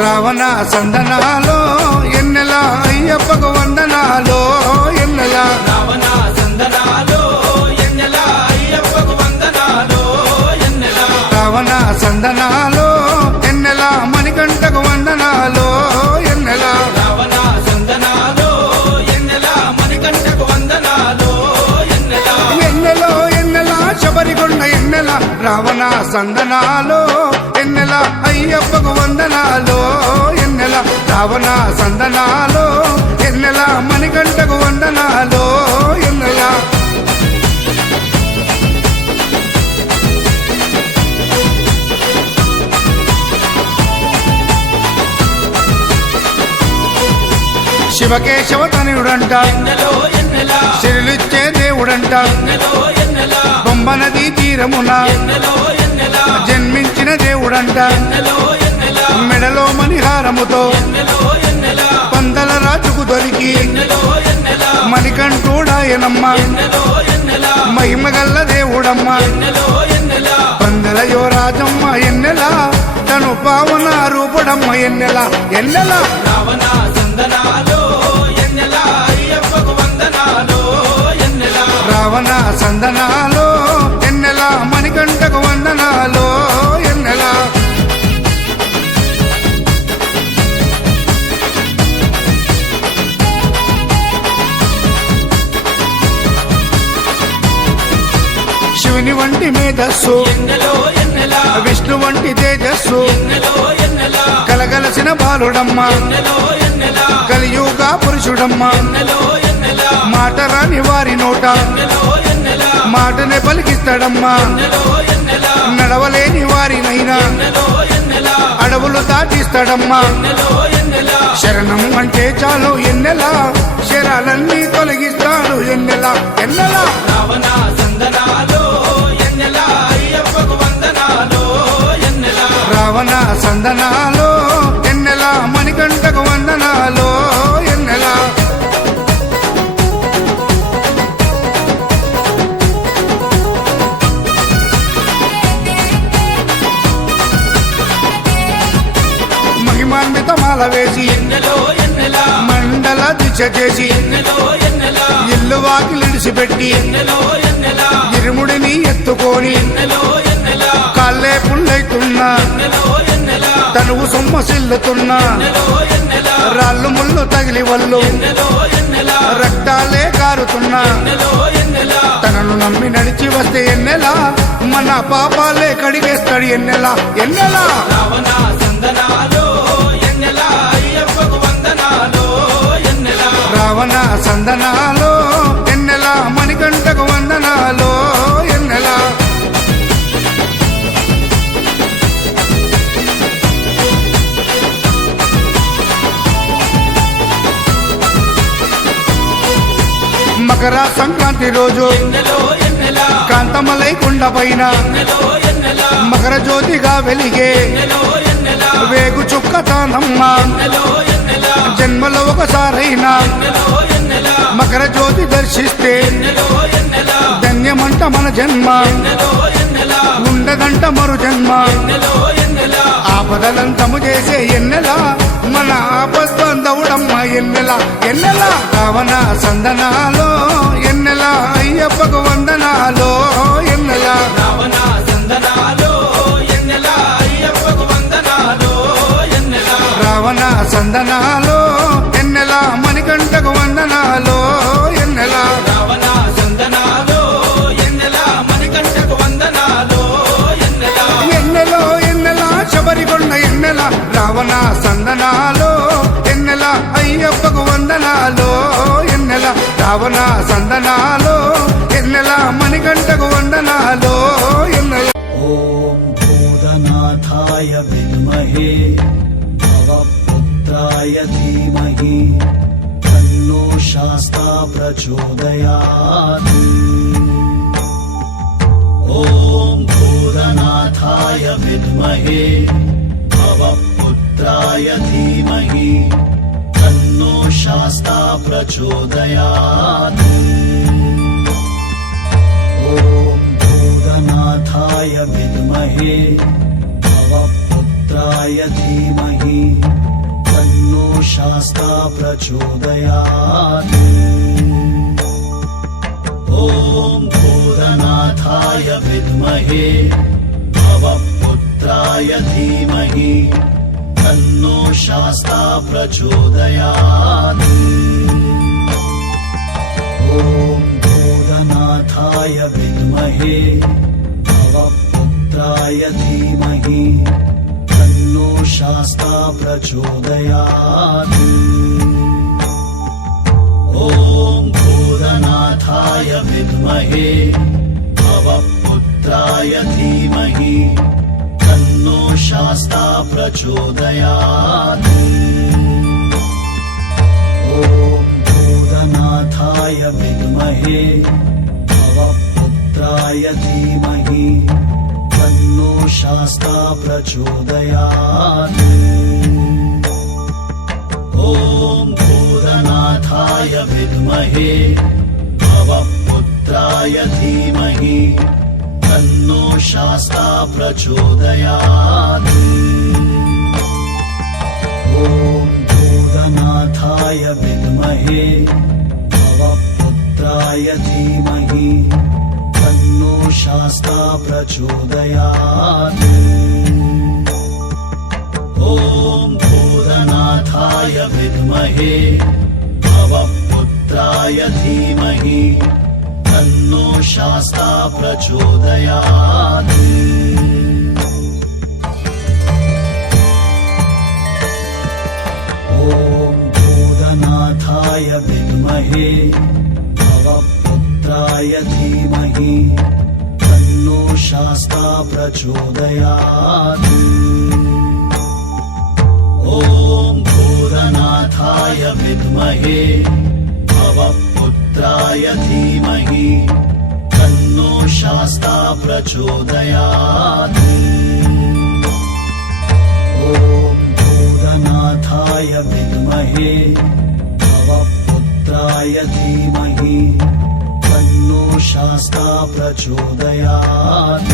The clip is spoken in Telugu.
రావణ సందనాలో ఎన్నెల అయ్యప్పకు వందనాలో ఎన్నెల రావణ సందనాలో ఎన్నెల అయ్యప్పకు వందనాలో ఎన్నెల రావణ సందనాలో ఎన్నెల మణికంఠకు వందనాలో ఎన్నెల రావణ సందనాలో ఎన్నెల మణికంఠకు వందనాలో ఎన్నెల ఎన్నెలో ఎన్నెల శబరికొండ ఎన్నెల రావణ సందనాలో ఎన్నెల అయ్యప్పకు వందనాలో ఎన్నెల రావణ సందనాలో ఎన్నెల మణికంఠకు వందనాలో ఎన్నెల శివకేశవ తనయుడంట ఎన్నెలో ఎన్నెల శిరులిచ్చే దేవుడంట ఎన్నెలో ఎన్నెల బొమ్మ నదీ తీరమున ఎన్నెలో ఎన్నెల జన్మించిన దేవుడంట ఎన్నెలో ఎన్నెల మెడలో మణిహారముతో ఎన్నెలో ఎన్నెల పందల రాజుకు దొరికి ఎన్నెలో ఎన్నెల మణికంఠుడాయనమ్మ ఎన్నెలో ఎన్నెల మహిమగల్ల దేవుడమ్మ ఎన్నెలో ఎన్నెల పందల యువరాజమ్మ ఎన్నెల తను పావన రూపుడమ్మ ఎన్నెల ఎన్నెల రావణ సందనాలో ఎన్నెల అయ్యప్పకు వందనాలో ఎన్నెల రావణ సందనాలో ఎన్నెల మణికంఠకు వందనాలో ఎన్నెల శివుని వంటి మేధస్సు ఎన్నెలో ఎన్నెల విష్ణు వంటి తేజస్సు ఎన్నెలో ఎన్నెల కలగలసిన బాలుడమ్మ ఎన్నెలో ఎన్నెల కలియుగ పురుషుడమ్మ ఎన్నెలో ఎన్నెల మాట రాని వారి నోట ఎన్నెలో ఎన్నెల మాటనే పలికిస్తాడమ్మా ఎన్నెలో ఎన్నెల నడవలేని వారినైనా ఎన్నెలో ఎన్నెల అడవులు దాటిస్తాడమ్మా ఎన్నెలో ఎన్నెల శరణం అంటే చాలు ఎన్నెల శరాలన్నీ తొలగిస్తాడు ఎన్నెల ఎన్నెల రావణ సందనాలో ఎన్నెల అయ్యప్పకు వందనాలో ఎన్నెల రావణ సందనాలో ఎన్నెల మణికంఠకు వందనాలో ఎన్నెల మహిమాన్విత మాల వేసి ఎన్నెలో ఎన్నెల మండల దీక్ష చేసి ఎన్నెలో ఎన్నెల ఇల్లు వాకిలిడిసిపెట్టి ఎన్నెలో ఎన్నెల ఇరుముడిని ఎత్తుకొని ఎన్నెలో ఎన్నెల కాళ్ళే పుల్లైతున్నా ఎన్నెలో ఎన్నెల తనువు సొమ్మసిల్లుతున్నా ఎన్నెలో ఎన్నెల రాళ్ళు ముళ్ళు తగిలి వల్లు ఎన్నెలో ఎన్నెల రక్తాలే కారుతున్నా ఎన్నెలో ఎన్నెల తనను నమ్మి నడిచి వస్తే ఎన్నెలా మన పాపాలే కడిగేస్తాడు ఎన్నెలా ఎన్నెలా రావణ సందనాలో ఎన్నెల అయ్యప్పకు వందనాలో ఎన్నెల రావణ సందనాలో ఎన్నెలా మణికంఠకు వందనాలో ఎన్నెలా మకర సంక్రాంతి రోజు ఎన్నెలో ఎన్నెల కాంతమలై కొండ పైన ఎన్నెలో ఎన్నెల మకర జ్యోతిగా వెలిగే ఎన్నెలో ఎన్నెల వేగు చుక్క తానమ్మ ఎన్నెలో ఎన్నెల జన్మలో ఒకసారైనా ఎన్నెలో ఎన్నెల మకర జ్యోతి దర్శిస్తే ఎన్నెలో ఎన్నెల ధన్యమంట మన జన్మ ఎన్నెలో ఎన్నెల ఉండదంట మరు జన్మ ఎన్నెలో ఎన్నెల ఆపదలంతము చేసే ఎన్నెల మన ఆపస్బంధవుడమ్మ ఎన్నెల ఎన్నెల రావణ సందనాలో ఎన్నెల అయ్యప్పకు వందనాలో ఎన్నెల రావణ సందనాలో ఎన్నెల అయ్యప్పకు వందనాలో ఎన్నెల రావణ సందనాలో ఎన్నెల మణికంఠకు వందనాలో ఎన్నెల రావణ సందనాలో ఎన్నెల మణికంఠకు వందనాలో ఎన్నెల ఎన్నెలో ఎన్నెల శబరికొండ ఎన్నెల రావణ సందనాలో ఎన్నెల అయ్యప్పకు వందనాలో ఎన్నెల రావణ సందనాలో ఎన్నెల మణికంఠకు వందనాలో ఎన్నెల ఓం భూతనాథాయ విద్మహే భవపుత్రాయ ధీమహి తన్నో శాస్తా ప్రచోదయాత్ ఓం భూతనాథాయ విద్మహే భవపుత్రాయ ధీమహి తన్నో శాస్తా ప్రచోదయాత్ ఓం भूतनाथाय विद्महे भवपुत्राय धीमहि शास्ता प्रचोदयात् ॐ भूतनाथाय विद्महे भवपुत्राय धीमहि तन्नो शास्ता प्रचोदयात् ॐ भूतनाथाय विद्महे भवपुत्राय धीमहि तन्नो शास्ता प्रचोदयात् ॐ भूतनाथाय विद्महे भवपुत्राय धीमहि तन्नो शास्ता प्रचोदयात् ॐ भूतनाथाय विद्महे भवपुत्राय धीमहि तन्नो शास्ता प्रचोदयात् ॐ भूतनाथाय विद्महे भवपुत्राय धीमहि तन्नो शास्ता प्रचोदयात् ॐ भूतनाथाय विद्महे भवपुत्राय धीमहि तन्नो शास्ता प्रचोदयात् ॐ भूतनाथाय विद्महे भवपुत्राय धीमहि तन्नो शास्ता प्रचोदयात् ॐ भूतनाथाय विद्महे भवपुत्राय धीमहि तन्नो शास्ता प्रचोदयात् ॐ भूतनाथाय विद्महे भवपुत्राय धीमहि तन्नो शास्ता प्रचोदयात् ॐ भूतनाथाय विद्महे भवपुत्राय धीमहि तन्नो शास्ता प्रचोदयात्